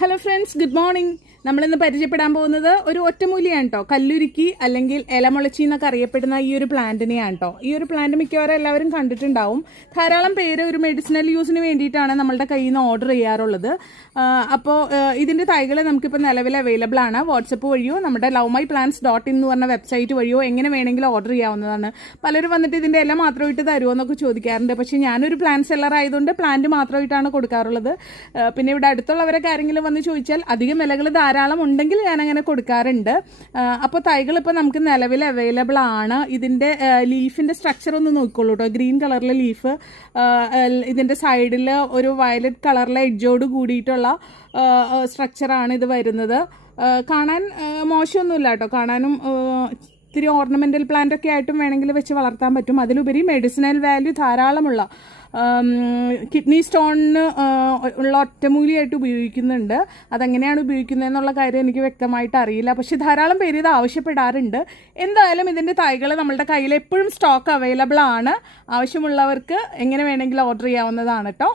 Hello friends, good morning. നമ്മളിന്ന് പരിചയപ്പെടാൻ പോകുന്നത് ഒരു ഒറ്റമൂലിയാണ് കേട്ടോ. കല്ലുരുക്കി അല്ലെങ്കിൽ ഇലമുളച്ചി എന്നൊക്കെ അറിയപ്പെടുന്ന ഈ ഒരു പ്ലാന്റിനെയാണ് കേട്ടോ. ഈ ഒരു പ്ലാന്റ് മിക്കവാറും എല്ലാവരും കണ്ടിട്ടുണ്ടാവും. ധാരാളം പേര് ഒരു മെഡിസിനൽ യൂസിന് വേണ്ടിയിട്ടാണ് നമ്മളുടെ കയ്യിൽ നിന്ന് ഓർഡർ ചെയ്യാറുള്ളത്. അപ്പോൾ ഇതിൻ്റെ തൈകൾ നമുക്കിപ്പോൾ നിലവിൽ അവൈലബിൾ ആണ്. വാട്സപ്പ് വഴിയോ നമ്മുടെ lovemyplants.in എന്ന് പറഞ്ഞ വെബ്സൈറ്റ് വഴിയോ എങ്ങനെ വേണമെങ്കിലും ഓർഡർ ചെയ്യാവുന്നതാണ്. പലരും വന്നിട്ട് ഇതിൻ്റെ ഇല മാത്രമായിട്ട് തരുമോ എന്നൊക്കെ ചോദിക്കാറുണ്ട്. പക്ഷേ ഞാനൊരു പ്ലാന്റ് സെല്ലർ ആയതുകൊണ്ട് പ്ലാന്റ് മാത്രമായിട്ടാണ് കൊടുക്കാറുള്ളത്. പിന്നെ ഇവിടെ അടുത്തുള്ളവരൊക്കെ ആരെങ്കിലും വന്ന് ചോദിച്ചാൽ അധികം ഇലകൾ ധാരാളം ഉണ്ടെങ്കിൽ ഞാനങ്ങനെ കൊടുക്കാറുണ്ട്. അപ്പോൾ തൈകൾ ഇപ്പോൾ നമുക്ക് നിലവിൽ അവൈലബിൾ ആണ്. ഇതിൻ്റെ ലീഫിൻ്റെ സ്ട്രക്ചർ ഒന്ന് നോക്കിക്കോളൂ കേട്ടോ. ഗ്രീൻ കളറിലെ ലീഫ്, ഇതിൻ്റെ സൈഡിൽ ഒരു വയലറ്റ് കളറിലെ എഡ്ജോട് കൂടിയിട്ടുള്ള സ്ട്രക്ചറാണ് ഇത് വരുന്നത്. കാണാൻ മോശമൊന്നുമില്ല കേട്ടോ. കാണാനും ഇത്തിരി ഓർണമെൻ്റൽ പ്ലാന്റ് ഒക്കെ ആയിട്ടും വേണമെങ്കിൽ വെച്ച് വളർത്താൻ പറ്റും. അതിലുപരി മെഡിസിനൽ വാല്യൂ ധാരാളമുള്ള കിഡ്നി സ്റ്റോണിന് ഉള്ള ഒറ്റമൂലിയായിട്ട് ഉപയോഗിക്കുന്നുണ്ട്. അതെങ്ങനെയാണ് ഉപയോഗിക്കുന്നതെന്നുള്ള കാര്യം എനിക്ക് വ്യക്തമായിട്ട് അറിയില്ല. പക്ഷേ ധാരാളം പേര് ഇത് ആവശ്യപ്പെടാറുണ്ട്. എന്തായാലും ഇതിൻ്റെ തൈകൾ നമ്മളുടെ കയ്യിൽ എപ്പോഴും സ്റ്റോക്ക് അവൈലബിൾ ആണ്. ആവശ്യമുള്ളവർക്ക് എങ്ങനെ വേണമെങ്കിലും ഓർഡർ ചെയ്യാവുന്നതാണ് കേട്ടോ.